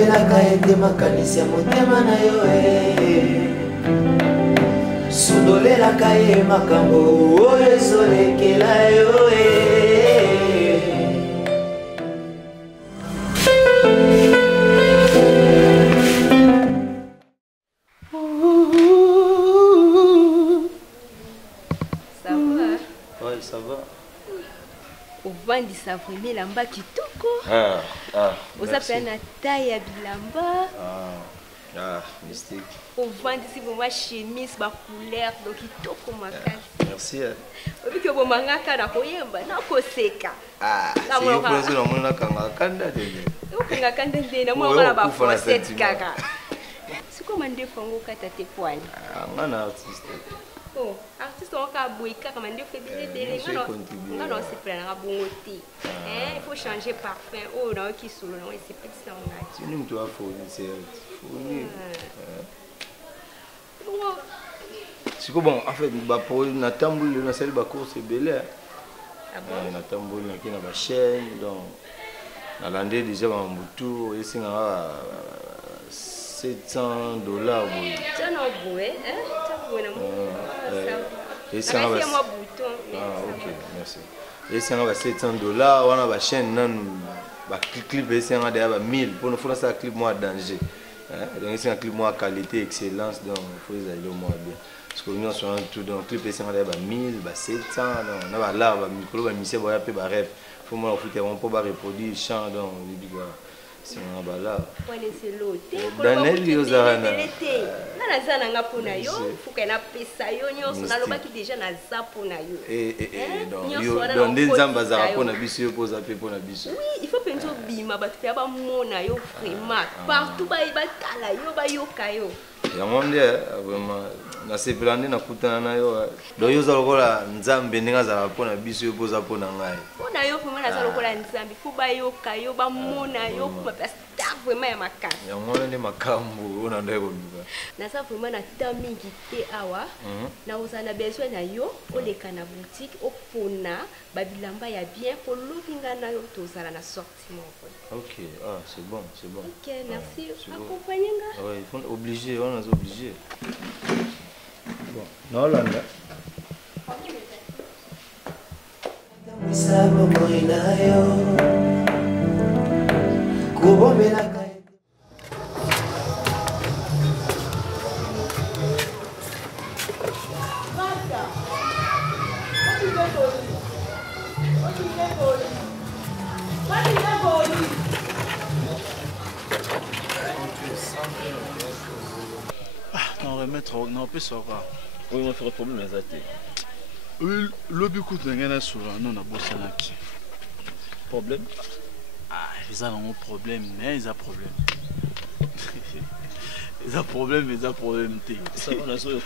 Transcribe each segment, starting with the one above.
Kobombelaka ete makanisi ya motema na yo sundolelaka ye makambo oyo ezolekela yo Ça va? Oui, ça va. Au vent savonner lamba kitoko. Vous appelez na taille ya bilamba. Mystique. Au vent ici pour ma chemise ba couleur donc kitoko makasi. Merci. Obi ke bo mangaka na koyemba na koseka. C'est yo pose na mona kanga kanda tele. Yo kanga kanda tele na mona ba fossette kaka. Siko mande fango kata te poani. Ngana artiste. Oh, artiste on ka boika comme on fait des ngano on se prend na bongote. Il faut changer parfum. Oh, na ki solo na c'est pas ça on a. Tu nous dois fournir c'est bon en fait ba pour na tambour na celle ba course belé. Ah bon? Na tambour na kina ba chaîne donc na landé déjà ba mbutu et singa $700 boy. Ça non boy, hein? Ça boy na mo. Et ça va. OK, merci. Et ça va $700 wana ba chaîne nan ba clip et ça va déjà 1000 pour nous faire ça clip moi danger. Donc c'est un clip moi qualité excellence donc il faut les aller au moins bien. Parce que nous sommes tout dans clip et ça va déjà 1000 ba 700 donc on va là ba micro ba monsieur ba pe ba rap. Faut moi offrir on peut pas reproduire chant donc c'est un bala. C'est l'hôtel. Daniel Yozarana. Na za na ngapona yo, fuka na pesa yo nyonso na loba ki déjà na za pona yo. Donc des zamba za pona biso yo poza pe pona biso. Oui, il faut penso bima ba tu ba mona yo vraiment. Partout ba tala yo ba yoka yo. Ya monde vraiment na sepelande na kutana na yo. Do yo za lokola nzambe ndinga za pona biso yo poza pona ngai. Pona yo vraiment na za lokola nzambe fu ba yoka yo ba mona yo ma star vraiment ya makasi. Ya mwana ni makambo ona ndeko biba. Na ça vraiment na tamingi te awa. Na uzana besoin na yo oleka na boutique opona ba bilamba ya bien pour lokinga na yo tozala na sortie moko. OK, c'est bon, c'est bon. OK, merci. Accompagnez-nga. Ouais, il faut obligé, on est obligé. Bon, non là. Non, remettre, non, plus ça va. Oui, on fait un problème, les athées. Oui, le but de gagner sur la non, on a bossé là. Problème? Ils ont un problème, mais ils ont un problème. Ils ont un problème, mais ils ont un problème. Ça va, on a sur le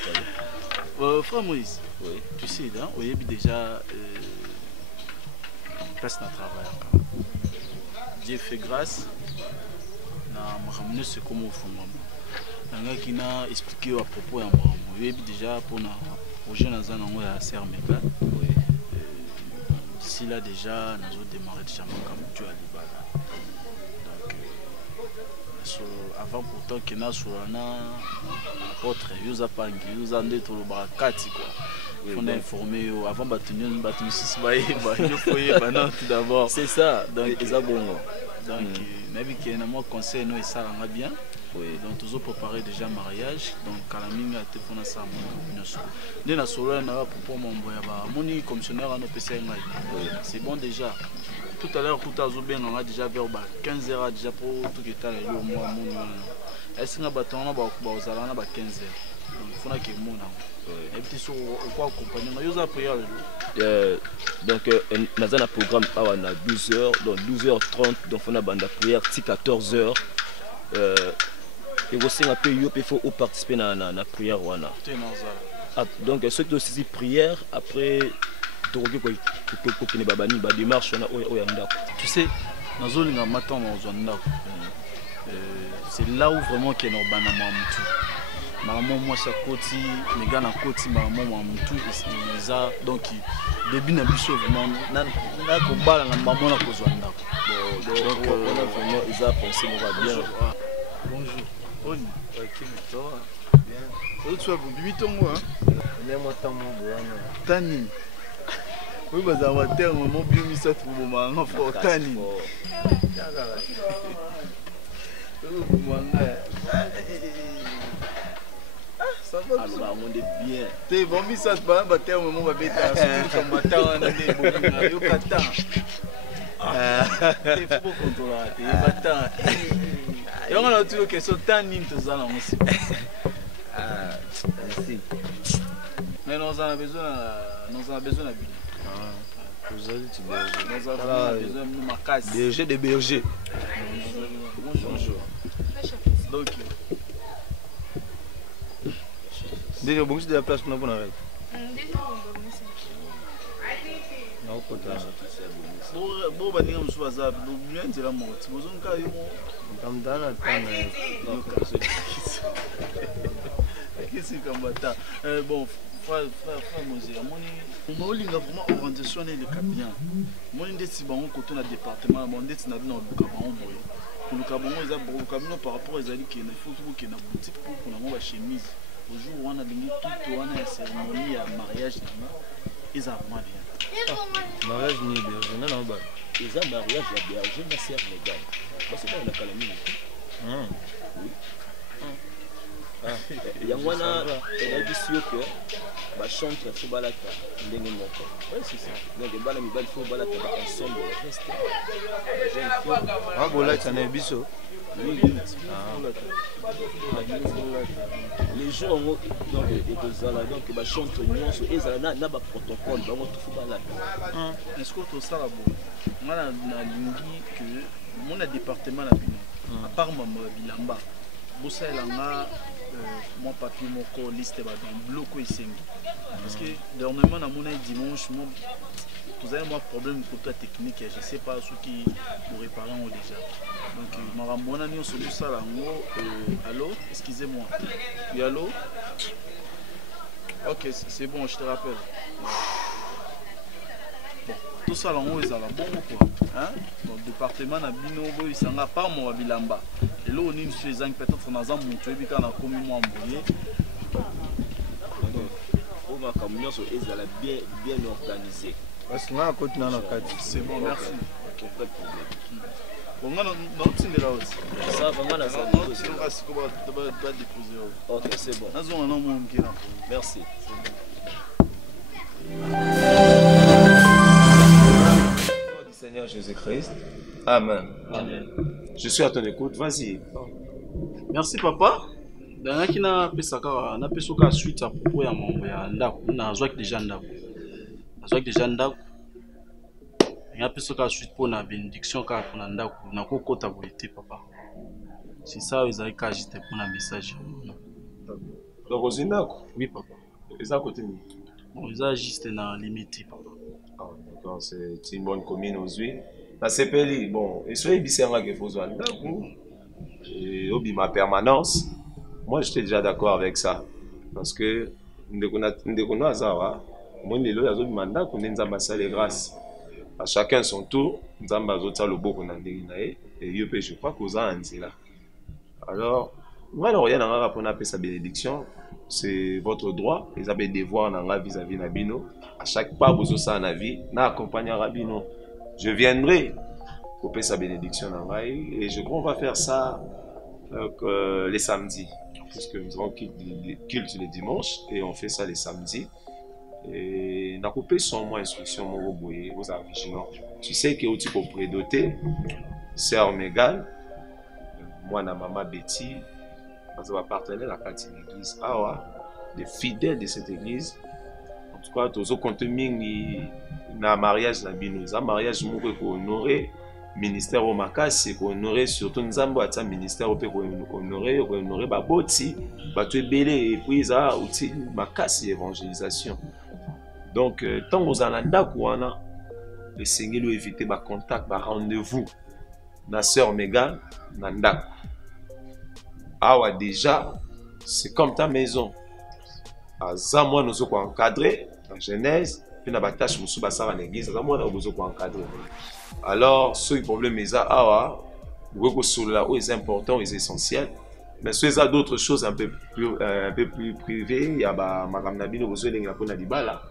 frère Moïse, oui. Tu sais, là, on y a déjà place de travail. Dieu fait grâce. On m'a ramené ce qu'on m'a fait. On qui n'a expliqué à propos de moi. On y a déjà pour le projet dans un CRMK. D'ici là, déjà, nous avons démarré déjà comme tu as dit. Avant pourtant qu'il y a sur un autre, ils ont pas ils ont dit tout le barakati quoi. On a informé avant bâtonnier 6 tout d'abord. C'est ça. Donc ils ont bon. Donc même qu'il y a un conseil nous et ça va bien. Oui. Donc toujours préparer déjà mariage. Donc Kalamina a été pour ça mon na solo na pour mon boya ba moni commissionnaire en OPC. C'est bon déjà. Tout à l'heure, on a déjà vers 15h déjà pour tout qui est à l'heure. Est-ce que nous avons 15h? Donc il faut que nous et puis sur quoi accompagner nous prière donc nous avons un programme à 12h donc 12h30 donc on a bande prière 14h et aussi un peu il faut participer à la prière donc ceux qui aussi prière après tu sais, c'est là où vraiment qu'il y a un maman moi ça côté les gars na côté maman tout ça donc début na biso vraiment na ko bala na maman na ko zo ndako donc on a vraiment ils a pensé on va bien Tu vas bimbi tongo Tani. Oui, bah ça va terme mon bio mis ça pour moment fort Tani. Ça va alors on est bien. T'es bon mis ça pas bah terme mon va bêta comme matin on est bon yo kata. Il faut contrôler t'es matin. Et on a toujours question Tani tout ça là aussi. Merci. Mais nous avons besoin de bien. Vous allez tu berger. Nous avons besoin de ma case. Berger de berger. Bonjour. Donc, déjà bon, c'est de la place pour nous arrêter. Non, pas bon, bah nous sommes à bien de la mort. Vous avez un cas comme dans la qu'est-ce que combattant bon frère Mosé mon linga vraiment organisation les cabinet mon ndeti bango côté na département mon ndeti na bino luka bango boye pour luka bango eza beaucoup cabinet par rapport ezali que il faut tout que na boutique pour na mo ba chemise au jour où on a lingi tout wana ya cérémonie ya mariage na eza vraiment bien mariage ni berger non ba eza mariage ya berger na sœur Megan parce que na Kalamini oui yango wana elabisi yo ke bachantre fo balata ndenge moko c'est ça donc bana mibali fo balata ensemble reste bolata na biso les jours donc ekozala donc bachantre nyonso ezala na baprotocole bango fo balata est-ce que tosala bo ngana na lingi que mon département na bino à part mama bilamba bosa elanga mon papier mon liste dans bloc isengi parce que dernièrement na mon dimanche moi vous avez moi problème pour toi technique je sais pas ce qui pour réparer déjà donc ma mon ami on se dit ça là allô excusez-moi oui allô ok c'est bon je te rappelle bon tout ça là on est à la bon quoi hein dans le département na bino bo isanga par mo bilamba et là on est sur les angles peut-être dans un monto et puis quand on a commis moi envoyé on va comme nous ezala bien organisé parce que na côté na kati c'est bon merci ok pas de problème bon on a tindé là aussi ça vraiment là ça on va se va déposer ok c'est bon nous on a mon qui là merci Seigneur Jésus-Christ. Amen. Amen. Je suis à ton écoute, vas-y. Merci papa. Dans qui na pesaka na pesoka suite à propos ya mambo ya ndako na zwaki déjà ndako. Na zwaki déjà ndako. Ya pesoka suite pour na bénédiction ka pour na ndako na kokota boité papa. C'est ça ils avaient ajouté pour na message. Donc aux ndako. Oui papa. Et ça côté ni. Bon ils ont juste na limité papa. D'accord, c'est une bonne commune aux huiles. La CPLI, bon, et soyez bizarre que faut zoan et obi ma permanence. Moi, j'étais déjà d'accord avec ça parce que ndekona azawa, moi lelo yazo mandat qu'on nzamba ça les grâces. À chacun son tour, nzamba zotsa le boko na ndengina et yopé je crois qu'aux anzela. Alors, moi non rien à rapport à sa bénédiction. C'est votre droit, ils avaient des devoirs vis-à-vis Nabino. À chaque pas, vous avez un avis, na accompagné Rabino. Je viendrai pour payer sa bénédiction et je crois qu'on va faire ça les samedis, puisque nous avons culte les dimanches et on fait ça les samedis. Et n'a coupé sans moi instruction, mon roboué, vous avez vigilant. Tu sais que tu peux prédoter, sœur Megan, moi, na maman Betty. Parce qu'on va partenaire à l'église. Les fidèles de cette église, en tout cas, tous ceux qui ont un mariage, un mariage pour honorer le ministère au Makasi, pour honorer surtout le ministère pour honorer Baboti, Batu Belé, et puis ça a aussi Makasi évangélisation. Donc, tant que vous avez le Seigneur lui éviter un contact, un rendez-vous, la sœur Megan, Nanda. Ah ouais, déjà, c'est comme ta maison. À moi, nous sommes encadrés, la Genèse, puis nous avons tâche nous à l'église, à moi, nous sommes encadrés. Alors, ce problème est là, vous voyez que là où est important, est essentiel, Mais si ça d'autres choses un peu plus privées, il y a Madame Nabino vous avez la pona libala.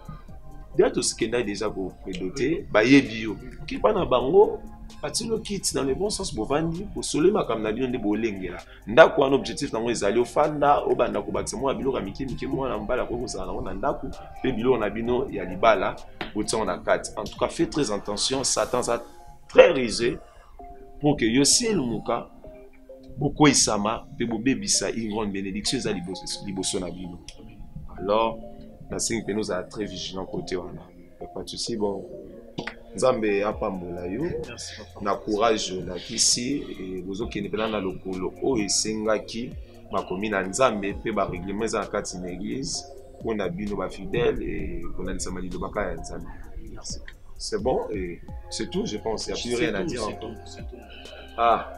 Déjà tout ce qui est déjà pour prédoter, bah y est bio. Qui pas na bango, patino kit dans le bon sens pour vendre, pour soler Madame Nabino de bolengela. Ndako un objectif dans les alliés fanda, au banda ko bâtiment abilo kamiki miki moi na mbala ko ça na ndako, pe bilo Nabino ya libala, autant on a 4. En tout cas, faites très attention, Satan ça très risé pour que yo ciel muka beaucoup isama pe bo bebisa une grande bénédiction za liboso na bino. Alors la signe que nous a très vigilant côté wana. Pas de souci bon. Nzambe apambola yo. Na courage na kisi et bozo kene pela na lokolo o esengaki makomi na Nzambe pe ba règlement za kati na église pour na bino ba fidèle et pour na nsamali do baka ya Nzambe. Merci. C'est bon et c'est tout je pense, il n'y a plus rien à dire encore. Ah,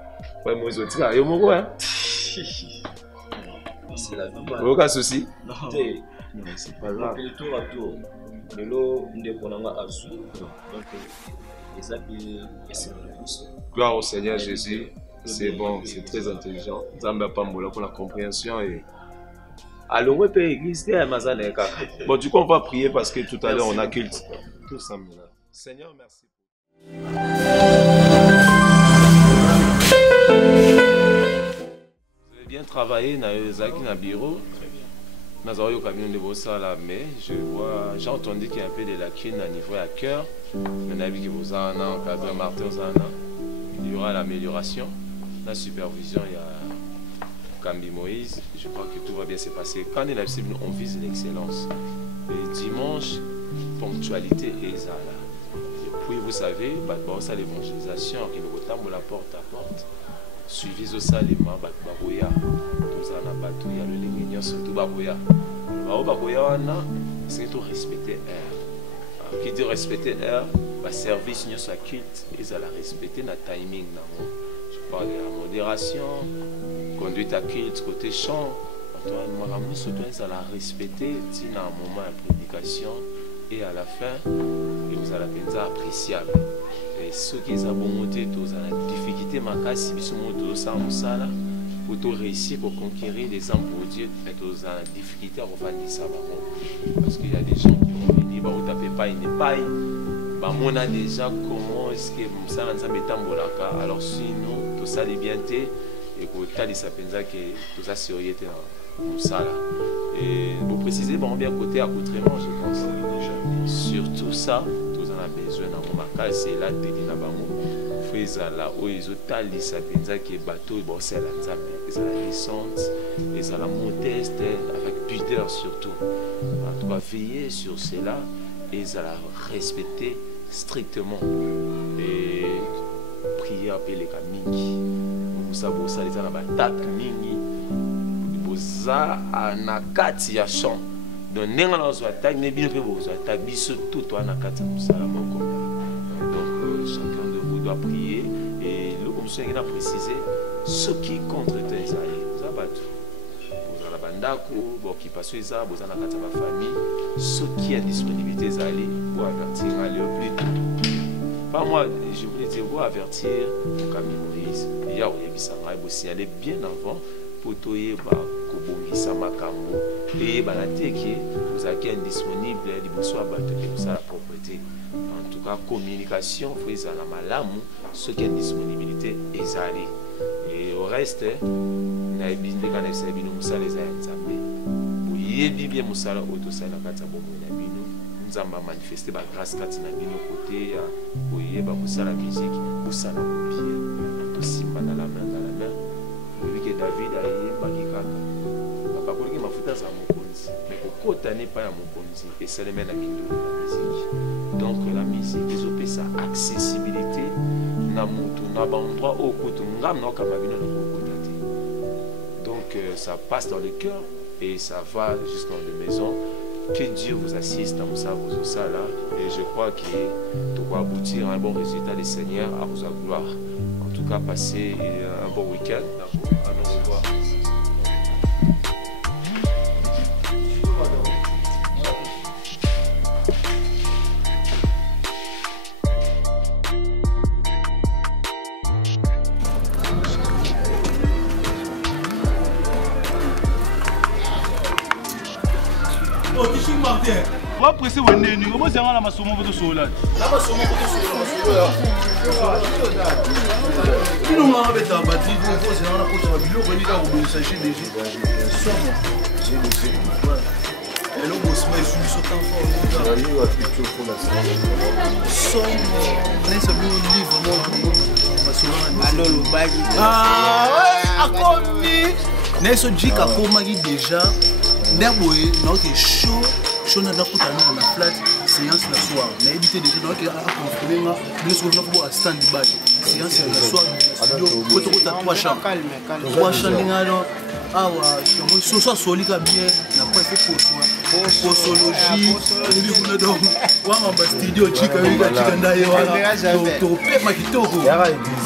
ouais moi je dis yo moko hein. C'est la vie. Aucun souci. Non, c'est pas grave. Le tour à tour. Mais là, on est pour nous assu. Donc, ça qui est gloire au Seigneur Jésus. C'est bon, c'est très intelligent. Zamba Pambola pour la compréhension et allons on peut exister à Mazaneka. Bon, du coup, on va prier parce que tout à l'heure on a culte. Tout ça, Seigneur, merci. Vous avez bien travaillé dans le bureau. J'ai entendu qu'il y a un peu de lacunes à niveau à cœur. Il y aura l'amélioration. La supervision, il y a Kambi Moïse. Je crois que tout va bien se passer. Quand on vise l'excellence. Et dimanche, ponctualité et zala. Et puis vous savez, ça l'évangélisation, il nous la porte à porte. Suivez ça les mains, baroya. Tout ça na bateau, il y a le léguignon, surtout baroya. Baroya, c'est tout respecter l'air. Qui dit respecter l'air, service nous soit culte, ils allaient respecter notre timing. Je parle de la modération, conduite à culte, côté chant. Ils allaient respecter dans un moment de prédication et à la fin, et vous allez penser appréciable. Et ceux qui ont monté, tous ont la difficulté, mais si vous avez pour réussir pour conquérir les âmes pour Dieu, mais tous ont la difficulté à revenir ça. Parce qu'il y a des gens qui vont venir, vous tapez pas, il n'est pas. On a déjà comment est-ce que ça est alors sinon, tout ça est bien et que tu as ça que tout ça c'est orienté dans ça. Et pour préciser, bien côté accoutrement, je pense. Surtout ça, tous en a besoin dans mon cas, c'est là que tu as là où ils ont tali ça que bateau c'est la descente et ça la modeste avec pudeur surtout. En tout cas, veiller sur cela et ça la respecter strictement et prier appeler les mingi. Vous savez ça les ana batak mingi. Boza anakati ya chant. Donc nenga na zo attaque ne bien pe boza attaque biso tout anakati musala moko. Donc chacun de vous doit prier et le conseil a précisé ce qui contre tes alliés. Ça va tout. Boza la bandako, bon qui passe ça, boza nakati ma famille, ce qui a disponibilité des alliés pour avertir aller au plus tôt. Pas moi, je voulais dire vous avertir Camille Moïse. Il y a vous signaler bien avant pour toyer kobongisa makambo et balaté qui vous avez indisponible les besoins battre pour ça la propreté. En tout cas communication faut ça la malamu ce qui est disponibilité ezali et au reste na ebinde kana sebino musala ezali nzambe. Pour yebi bien musala auto sala kata bombo na bino. Nous avons manifesté la grâce kati na bino côté ya oyeba kusala musique kusala copier to simba na la main oui que David a yeba kikaka papa ko ki mafuta za mokonzi mais kokota ne pas ya mokonzi et c'est le même ami de la musique. Donc la musique ils ont sa accessibilité na mutu na ba endroit au kutu ngam na kama bino na kokota te. Donc ça passe dans le cœur et ça va jusqu'en les maisons. Que Dieu vous assiste dans ça, vous ça là, et je crois que tout va aboutir à un bon résultat des Seigneurs à vous gloire. En tout cas, passez un bon week-end. Au revoir. Oh, tu suis Martin. On va presser au nez. On va se rendre à ma somme pour te sauver. Là, ma somme pour te sauver. Il nous a fait un battu. Il faut se rendre à côté de la ville. On va dire qu'on va s'acheter des gens. J'ai le fait. Et là, on se met sur le sautant fort. On va plutôt pour la somme. On est sur le livre. Ah ouais, akomi. Neso jika komaki déjà. Ndeboye, notre show. Show na dakuta na flat séance la soir. Na éviter déjà donc à confirmer nga. Nous sommes pour stand by. Séance la soir. Côté côté 3 chambres. 3 chambres ngalo. Ah ouais, ce soir solika bien. Na pas fait posologie. Nous nous donc. Wa studio chika wika chika ndaye wana. To pe makitoko.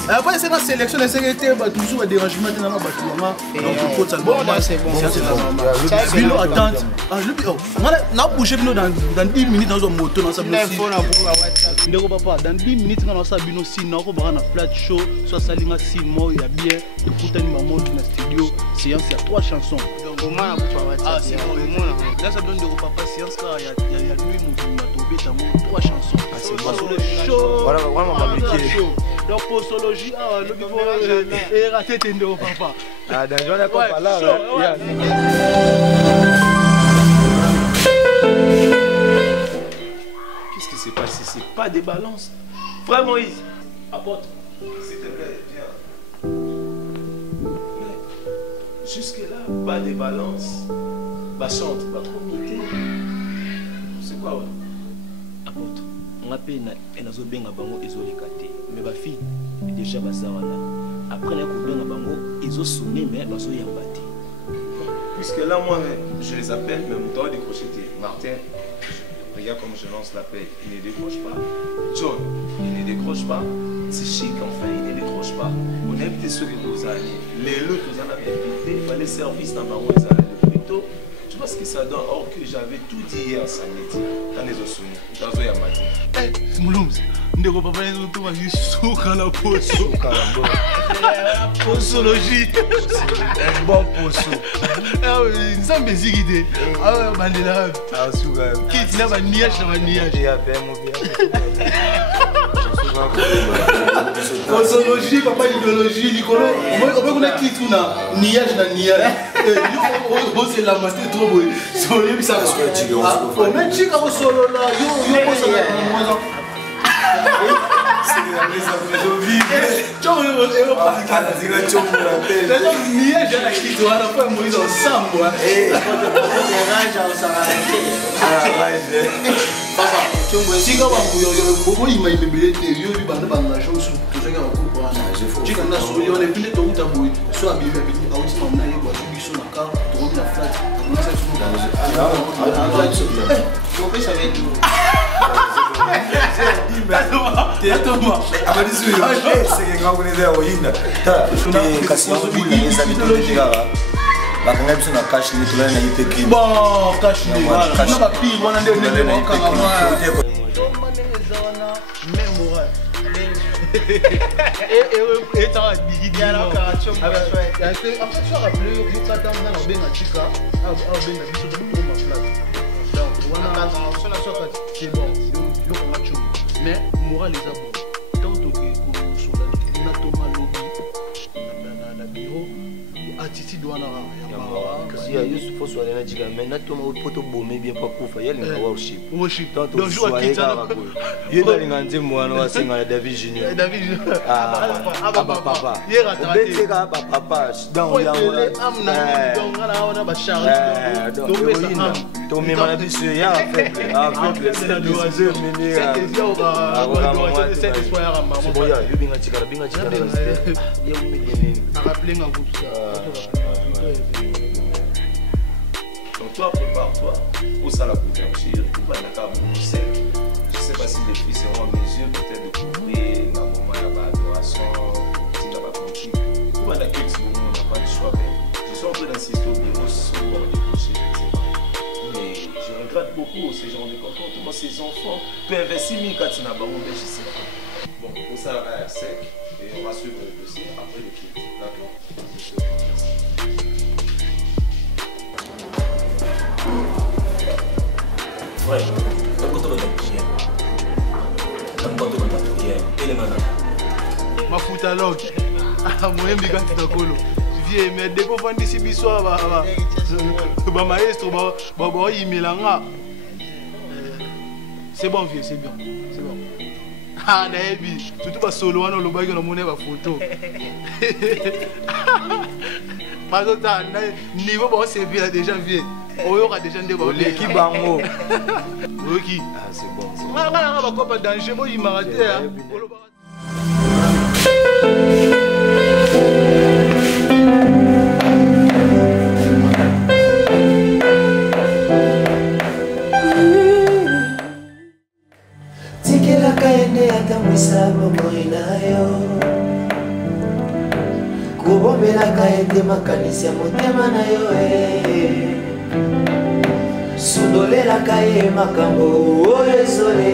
Après c'est la sélection la sécurité ba toujours dérangement dans la bâtiment. Donc faut ça bon c'est bon. C'est Bino attente. Ah je dis oh. Na bouger Bino dans 10 minutes dans un moto dans sa aussi. Ndeko papa dans 10 minutes dans sa Bino si na ko ba na flat show soit salinga si mo ya bien écoutez ni maman dans studio séance il y a 3 chansons. Donc au moins ah c'est bon. Là ça donne de papa séance car il y a lui mon tombé dans 3 chansons. Ah c'est bon. Show. Voilà vraiment compliqué. Donc posologie ah le niveau et raté tendo papa. Ah dans la papa là. Qu'est-ce qui s'est passé? C'est pas des balances. Frère Moïse, apporte. S'il te plaît, viens. Jusque-là, pas de balance. Bah chante, bah comité. C'est quoi, ouais? Apporte. On a payé un azobenga bango ezolikate. Mais ma fille est déjà bazarana. Après la coubenga bango ezosonné mais bazo yambati. Puisque là, moi, je les appelle, mais mon temps est décroché. Martin, regarde comme je lance l'appel. Il ne décroche pas. John, il ne décroche pas. C'est chic, enfin, il ne décroche pas. On a invité ceux que vous allez. Les lots que vous en avez invité, il fallait service dans ma rue, ils allaient plus tôt. Tu vois ce que ça donne? Or que j'avais tout dit hier samedi. Dans les souvenirs. Dans les Yamati. Eh, Moulums, ndeko papa yezo to ba yisuka la poso. Suka la bo. Posologie. Un bon poso. Ah oui, nzambe zigide. Ah bandela. Ah suka. Kit na ba niage na ba niage. Ya ben mo bien. Posologie, papa idéologie, Nicolo. On peut connaître qui tout na niage na niage. Yo c'est la master trop beau. Solo bi ça. On met chica au solo là. Yo poso na moi. bakanga biso na cash ni tolana na ipeki bon cash ni voilà na ba pi wana nde ndenge na kanga mwa mémoire et ta bigidi alors karatio après tu as rappelé yo kata na na benga chika benga biso de ma place donc wana sur la soka c'est bon yo ko machu mais moral les abo tant que sur la toma lobby na bureau attitude wana kasi ya yusu fo soirée na diga mais na toma poto bomé bien pas kufa yali na worship donc jour à kitana ye na linga nzembo wana wasenga na David Junior papa ye ratraté ka papa dans ya amna donc ala wana ba charge donc pesa to me mana biso ya faible c'est de oiseau mini c'est espoir à maman boya yo binga chikara ya umideni a rappeler nga vous donc toi, prépare-toi pour ça la couverture. Tu vas d'accord avec je sais pas si les filles seront en mesure peut-être de couvrir dans le moment de l'adoration, si tu n'as pas compris. Tu vas d'accord avec ce moment, on n'a pas le choix. Je suis en train d'insister au bureau sur le décrocher, je ne sais pas. Mais je regrette beaucoup ce genre de comportement. Ces enfants peuvent investir 1000 quand tu n'as pas ouvert, je ne sais pas. Bon, pour ça, la RR sec, et on va suivre le dossier après les filles. D'accord? Merci. frère nakoto bana prière nakoto bana prière elemana mafuta log moyembi kati takolo vie mais dès qu'on vend d'ici biso ba maestro ba yimela c'est bon vieux, c'est bien. C'est bon. Ah, Naebi, surtout pas solo, on le bague dans mon photo. Par contre, niveau bon, c'est bien déjà vieux. On aura déjà des bons. L'équipe bango. Ok. Ah, c'est bon. On va pas danger, moi il m'a raté. Kubombelaka ete makanisi ya motema na yo sundolelaka ye makambo oyo ezole